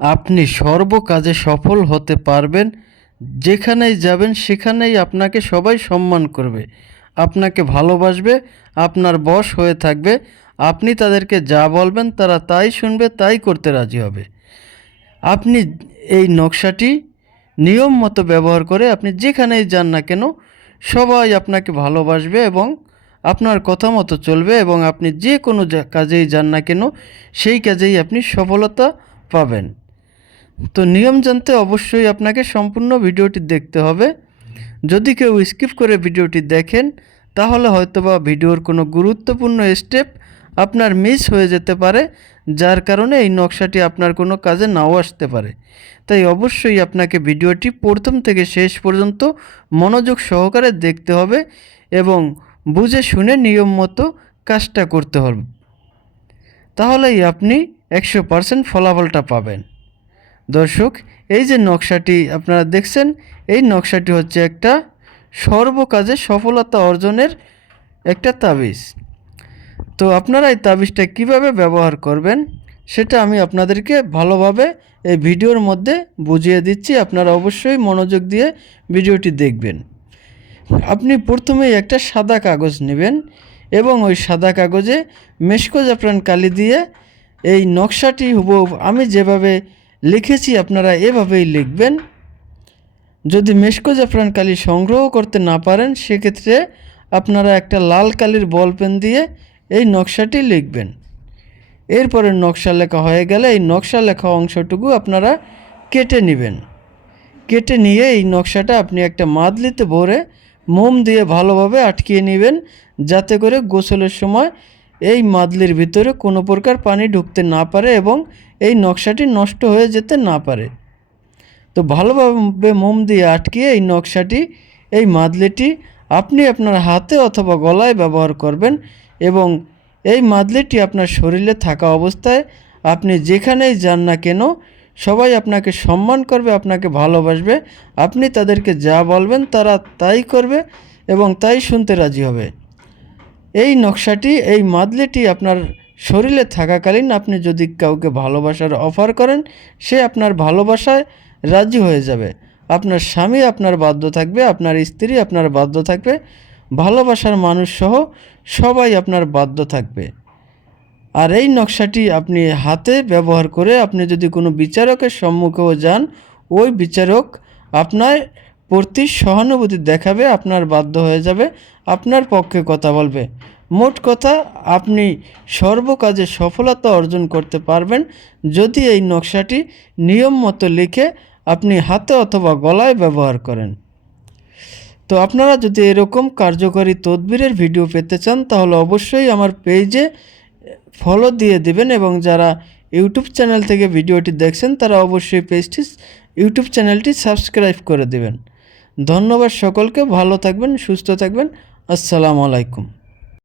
আপনি সর্ব কাজে সফল হতে পারবেন। যেখানেই যাবেন সেখানেই আপনাকে সবাই সম্মান করবে, আপনাকে ভালোবাসবে, আপনার বশ হয়ে থাকবে। আপনি তাদেরকে যা বলবেন তারা তাই শুনবে, তাই করতে রাজি হবে। আপনি এই নকশাটি নিয়ম মতো ব্যবহার করে আপনি যেখানেই যান না কেন সবাই আপনাকে ভালোবাসবে এবং আপনার কথা মতো চলবে, এবং আপনি যে কোনো কাজেই যান না কেন সেই কাজেই আপনি সফলতা পাবেন। তো নিয়ম জানতে অবশ্যই আপনাকে সম্পূর্ণ ভিডিওটি দেখতে হবে। যদি কেউ স্কিপ করে ভিডিওটি দেখেন তাহলে হয়তোবা ভিডিওর কোনো গুরুত্বপূর্ণ স্টেপ আপনার মিস হয়ে যেতে পারে, যার কারণে এই নকশাটি আপনার কোনো কাজে নাও আসতে পারে। তাই অবশ্যই আপনাকে ভিডিওটি প্রথম থেকে শেষ পর্যন্ত মনোযোগ সহকারে দেখতে হবে এবং বুঝে শুনে নিয়ম মতো কাজটা করতে হবে। তাহলেই আপনি 100% ফলাফলটা পাবেন। দর্শক, এই যে নকশাটি আপনারা দেখছেন, এই নকশাটি হচ্ছে একটা সর্বকাজে সফলতা অর্জনের একটা তাবিজ। তো আপনারা এই তাবিজটা কিভাবে ব্যবহার করবেন সেটা আমি আপনাদেরকে ভালোভাবে এই ভিডিওর মধ্যে বুঝিয়ে দিচ্ছি। আপনারা অবশ্যই মনোযোগ দিয়ে ভিডিওটি দেখবেন। আপনি প্রথমেই একটা সাদা কাগজ নেবেন এবং ওই সাদা কাগজে মেশকো জাফরান কালি দিয়ে এই নকশাটি হুবহু আমি যেভাবে লিখেছি আপনারা এভাবেই লিখবেন। যদি মেশকো জাফরান কালি সংগ্রহ করতে না পারেন সেক্ষেত্রে আপনারা একটা লাল কালির বল পেন দিয়ে এই নকশাটি লিখবেন। এরপরে নকশা লেখা হয়ে গেলে এই নকশা লেখা অংশটুকু আপনারা কেটে নেবেন। কেটে নিয়ে এই নকশাটা আপনি একটা মাদলিতে ভরে মোম দিয়ে ভালোভাবে আটকিয়ে নেবেন, যাতে করে গোসলের সময় এই মাদলির ভিতরে কোনো প্রকার পানি ঢুকতে না পারে এবং এই নকশাটি নষ্ট হয়ে যেতে না পারে। তো ভালোভাবে মোম দিয়ে আটকিয়ে এই নকশাটি, এই মাদলিটি আপনি আপনার হাতে অথবা গলায় ব্যবহার করবেন এবং এই মাদলিটি আপনার শরীরে থাকা অবস্থায় আপনি যেখানেই যান না কেন সবাই আপনাকে সম্মান করবে, আপনাকে ভালোবাসবে। আপনি তাদেরকে যা বলবেন তারা তাই করবে এবং তাই শুনতে রাজি হবে। এই নকশাটি, এই মাদলিটি আপনার শরীরে থাকাকালীন আপনি যদি কাউকে ভালোবাসার অফার করেন, সে আপনার ভালোবাসায় রাজি হয়ে যাবে। আপনার স্বামী আপনার বাধ্য থাকবে, আপনার স্ত্রী আপনার বাধ্য থাকবে, ভালোবাসার মানুষ সহ সবাই আপনার বাধ্য থাকবে। আর এই নকশাটি আপনি হাতে ব্যবহার করে আপনি যদি কোনো বিচারকের সম্মুখেও যান, ওই বিচারক আপনার প্রতি সহানুভূতি দেখাবে, আপনার বাধ্য হয়ে যাবে, আপনার পক্ষে কথা বলবে। মোট কথা, আপনি সর্বকাজে সফলতা অর্জন করতে পারবেন যদি এই নকশাটি নিয়ম মতো লিখে আপনি হাতে অথবা গলায় ব্যবহার করেন। তো আপনারা যদি এরকম কার্যকরী তদবিরের ভিডিও পেতে চান তাহলে অবশ্যই আমার পেজে ফলো দিয়ে দিবেন, এবং যারা ইউটিউব চ্যানেল থেকে ভিডিওটি দেখছেন তারা অবশ্যই ইউটিউব চ্যানেলটি সাবস্ক্রাইব করে দেবেন। ধন্যবাদ সকলকে। ভালো থাকবেন, সুস্থ থাকবেন। আসসালামু আলাইকুম।